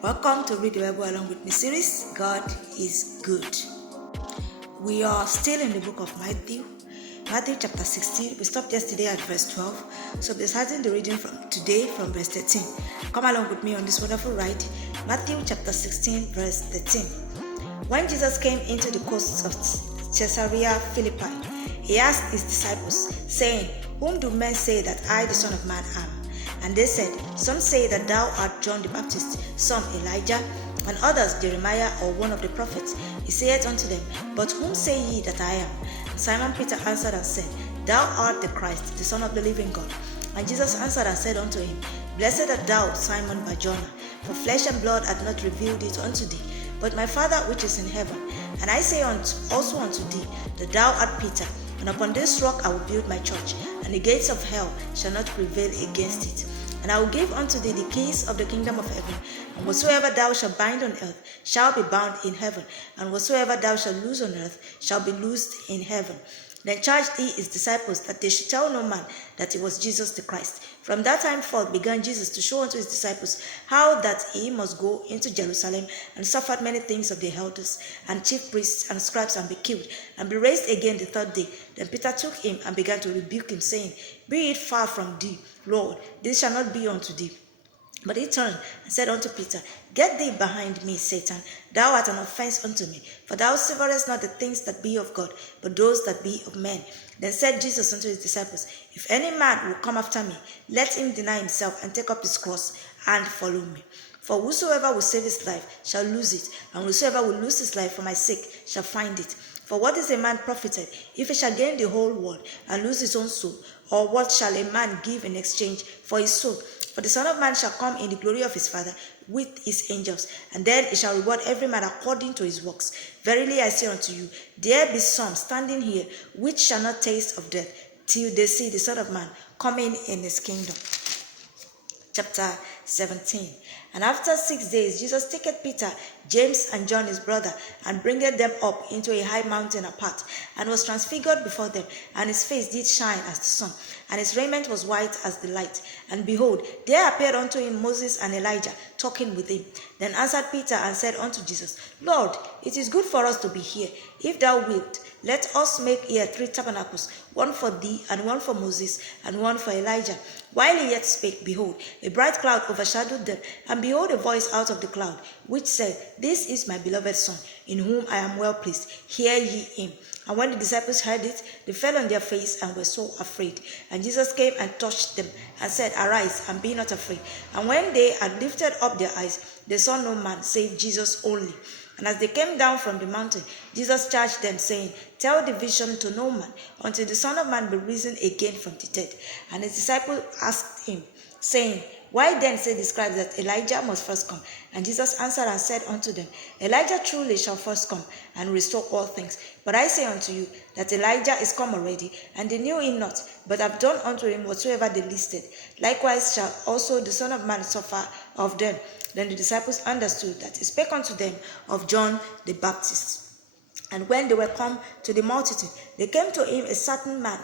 Welcome to Read the Bible Along with Me series. God is good. We are still in the book of Matthew chapter 16. We stopped yesterday at verse 12. So we're starting the reading from today from verse 13. Come along with me on this wonderful ride. Matthew chapter 16 verse 13. When Jesus came into the coasts of Caesarea Philippi, he asked his disciples, saying, "Whom do men say that I, the Son of Man, am?" And they said, "Some say that thou art John the Baptist, some Elijah, and others Jeremiah or one of the prophets." He saith unto them, "But whom say ye that I am?" And Simon Peter answered and said, "Thou art the Christ, the Son of the living God." And Jesus answered and said unto him, "Blessed art thou, Simon Bar-Jonah, for flesh and blood hath not revealed it unto thee, but my Father which is in heaven. And I say also unto thee, that thou art Peter, and upon this rock I will build my church, and the gates of hell shall not prevail against it. And I will give unto thee the keys of the kingdom of heaven. And whatsoever thou shalt bind on earth shall be bound in heaven, and whatsoever thou shalt loose on earth shall be loosed in heaven." Then charged he his disciples that they should tell no man that it was Jesus the Christ. From that time forth began Jesus to show unto his disciples how that he must go into Jerusalem and suffer many things of the elders and chief priests and scribes, and be killed, and be raised again the third day. Then Peter took him and began to rebuke him, saying, "Be it far from thee, Lord, this shall not be unto thee." But he turned and said unto Peter, "Get thee behind me, Satan. Thou art an offense unto me, for thou savourest not the things that be of God, but those that be of men." Then said Jesus unto his disciples, "If any man will come after me, let him deny himself and take up his cross and follow me. For whosoever will save his life shall lose it, and whosoever will lose his life for my sake shall find it. For what is a man profited, if he shall gain the whole world and lose his own soul? Or what shall a man give in exchange for his soul? For the Son of Man shall come in the glory of his Father with his angels, and then he shall reward every man according to his works. Verily I say unto you, there be some standing here which shall not taste of death till they see the Son of Man coming in his kingdom." Chapter 17. And after 6 days Jesus taketh Peter, James, and John his brother, and bringeth them up into a high mountain apart, and was transfigured before them, and his face did shine as the sun, and his raiment was white as the light. And behold, there appeared unto him Moses and Elijah, talking with him. Then answered Peter and said unto Jesus, "Lord, it is good for us to be here. If thou wilt, let us make here 3 tabernacles, one for thee, and one for Moses, and one for Elijah." While he yet spake, behold, a bright cloud overshadowed them, and behold, a voice out of the cloud, which said, "This is my beloved Son, in whom I am well pleased. Hear ye him." And when the disciples heard it, they fell on their face and were so afraid. And Jesus came and touched them, and said, "Arise, and be not afraid." And when they had lifted up their eyes, they saw no man save Jesus only. And as they came down from the mountain, Jesus charged them, saying, "Tell the vision to no man, until the Son of Man be risen again from the dead." And his disciples asked him, saying, "Why then say the scribes that Elijah must first come?" And Jesus answered and said unto them, "Elijah truly shall first come, and restore all things. But I say unto you, that Elijah is come already, and they knew him not, but have done unto him whatsoever they listed. Likewise shall also the Son of Man suffer of them." Then the disciples understood that he spake unto them of John the Baptist. And when they were come to the multitude, there came to him a certain man,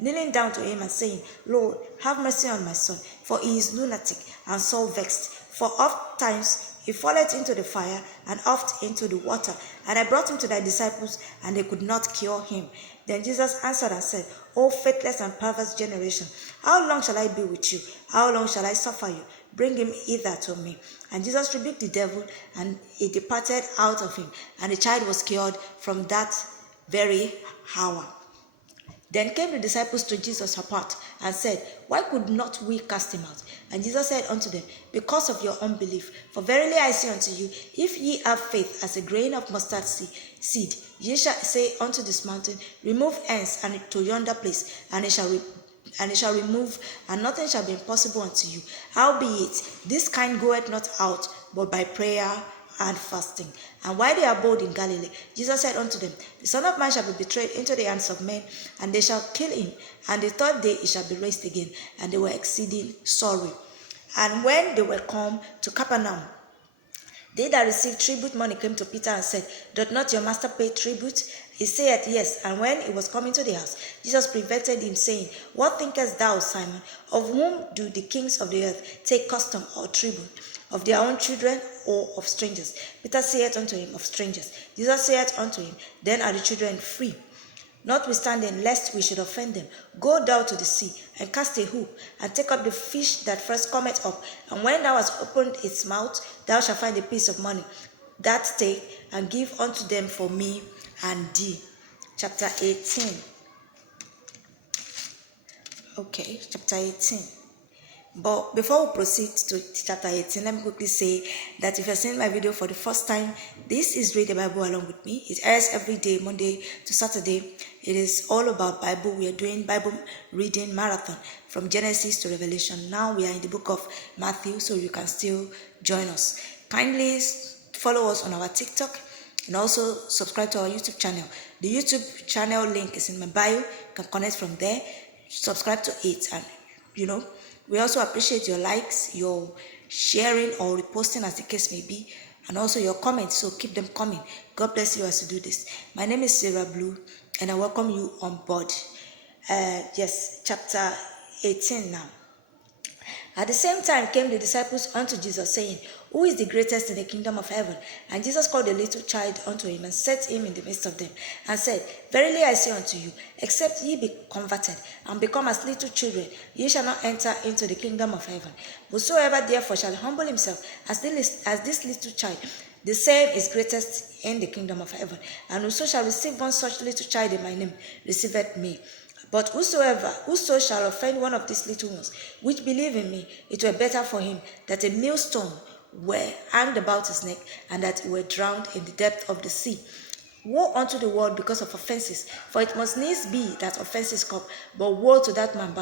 kneeling down to him and saying, "Lord, have mercy on my son, for he is lunatic and sore vexed. For oft times he falleth into the fire, and oft into the water. And I brought him to thy disciples, and they could not cure him." Then Jesus answered and said, "O faithless and perverse generation, how long shall I be with you? How long shall I suffer you? Bring him hither to me." And Jesus rebuked the devil, and he departed out of him, and the child was cured from that very hour. Then came the disciples to Jesus apart, and said, "Why could not we cast him out?" And Jesus said unto them, "Because of your unbelief. For verily I say unto you, if ye have faith as a grain of mustard seed, ye shall say unto this mountain, Remove hence and to yonder place, and it shall remove, and nothing shall be impossible unto you. Howbeit, this kind goeth not out, but by prayer and fasting." And while they abode in Galilee, Jesus said unto them, "The Son of Man shall be betrayed into the hands of men, and they shall kill him, and the third day he shall be raised again." And they were exceeding sorry. And when they were come to Capernaum, They that received tribute money came to Peter and said, Doth not your master pay tribute? He said, Yes. And when he was coming to the house, Jesus prevented him, saying, What thinkest thou, Simon? Of whom do the kings of the earth take custom or tribute? Of their own children or of strangers? Peter saith unto him, Of strangers. Jesus saith unto him, Then are the children free. Notwithstanding, lest we should offend them, go down to the sea, and cast a hook, and take up the fish that first cometh up. And when thou hast opened its mouth, thou shalt find a piece of money. That take, and give unto them for me and thee. Chapter 18. Okay, chapter 18. But before we proceed to chapter 18, let me quickly say that if you're seeing my video for the first time, this is Read the Bible Along with me. It airs every day, Monday to Saturday. It is all about Bible. We are doing Bible reading marathon from Genesis to Revelation. Now we are in the book of Matthew, so you can still join us. Kindly follow us on our TikTok and also subscribe to our YouTube channel. The YouTube channel link is in my bio. You can connect from there. Subscribe to it, and we also appreciate your likes, your sharing or reposting as the case may be, and also your comments, so keep them coming. God bless you as you do this. My name is Sarah Blue, and I welcome you on board. Yes, chapter 18 now. At the same time came the disciples unto Jesus, saying, Who is the greatest in the kingdom of heaven? And Jesus called a little child unto him, and set him in the midst of them, and said, Verily I say unto you, except ye be converted, and become as little children, ye shall not enter into the kingdom of heaven. Whosoever therefore shall humble himself as this little child, the same is greatest in the kingdom of heaven. And whoso shall receive one such little child in my name, receiveth me. But whoso shall offend one of these little ones, which believe in me, it were better for him that a millstone were hanged about his neck, and that he were drowned in the depth of the sea. Woe unto the world because of offenses, for it must needs be that offenses come, but woe to that man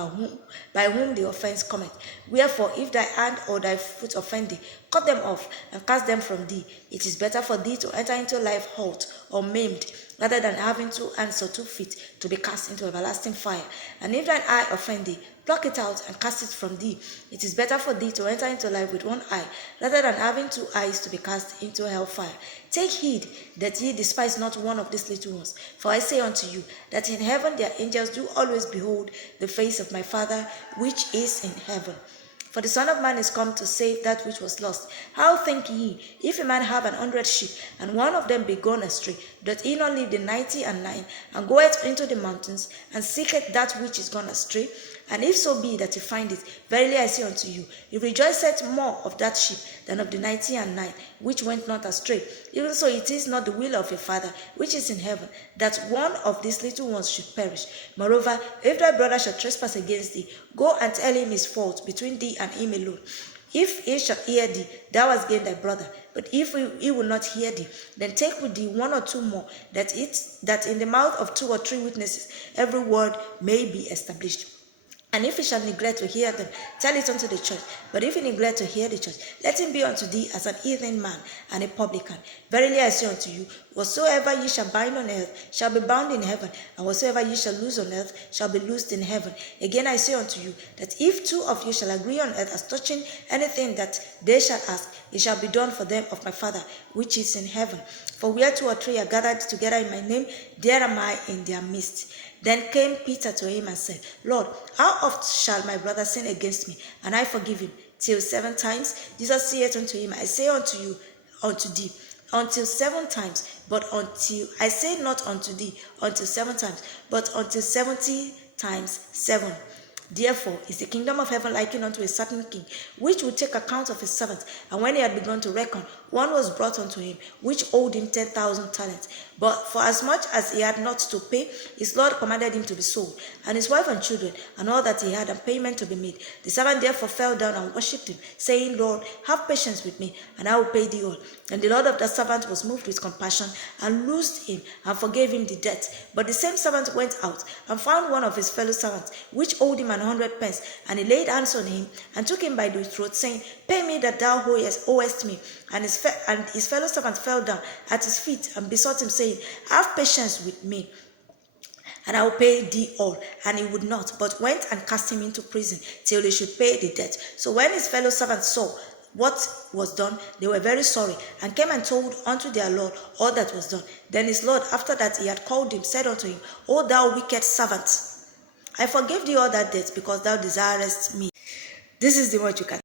by whom the offense cometh. Wherefore, if thy hand or thy foot offend thee, cut them off, and cast them from thee. It is better for thee to enter into life halt or maimed, rather than having 2 hands or 2 feet to be cast into everlasting fire. And if thine eye offend thee, pluck it out and cast it from thee. It is better for thee to enter into life with 1 eye, rather than having 2 eyes to be cast into hellfire. Take heed that ye despise not one of these little ones. For I say unto you, that in heaven their angels do always behold the face of my Father which is in heaven. For the Son of Man is come to save that which was lost. How think ye, if a man have 100 sheep, and one of them be gone astray, doth he not leave the 99, and goeth into the mountains, and seeketh that which is gone astray? And if so be that he find it, verily I say unto you, he rejoiceth more of that sheep than of the 99, which went not astray. Even so it is not the will of your Father, which is in heaven, that one of these little ones should perish. Moreover, if thy brother shall trespass against thee, go and tell him his fault between thee and him alone. If he shall hear thee, thou hast gained thy brother. But if he will not hear thee, then take with thee 1 or 2 more, that in the mouth of 2 or 3 witnesses every word may be established. And if he shall neglect to hear them, tell it unto the church. But if he neglect to hear the church, let him be unto thee as an heathen man and a publican. Verily I say unto you, whatsoever ye shall bind on earth shall be bound in heaven, and whatsoever ye shall loose on earth shall be loosed in heaven. Again I say unto you, that if 2 of you shall agree on earth as touching anything that they shall ask, it shall be done for them of my Father which is in heaven. For where 2 or 3 are gathered together in my name, there am I in their midst. Then came Peter to him and said, Lord, how oft shall my brother sin against me, and I forgive him? Till 7 times? Jesus saith unto him, I say unto thee, until 7 times, I say not unto thee, until 7 times, but until 70 times 7. Therefore is the kingdom of heaven likened unto a certain king, which would take account of his servants. And when he had begun to reckon, one was brought unto him, which owed him 10,000 talents. But for as much as he had not to pay, his Lord commanded him to be sold, and his wife and children, and all that he had, and payment to be made. The servant therefore fell down and worshipped him, saying, Lord, have patience with me, and I will pay thee all. And the Lord of that servant was moved with compassion, and loosed him, and forgave him the debt. But the same servant went out, and found one of his fellow servants, which owed him 100 pence, and he laid hands on him, and took him by the throat, saying, Pay me that thou owest me. And his fellow servant fell down at his feet, and besought him, saying, Have patience with me, and I will pay thee all. And he would not, but went and cast him into prison, till he should pay the debt. So when his fellow servants saw what was done, they were very sorry, and came and told unto their Lord all that was done. Then his Lord, after that he had called him, said unto him, O thou wicked servant, I forgave thee all that debt, because thou desirest me. This is the word you can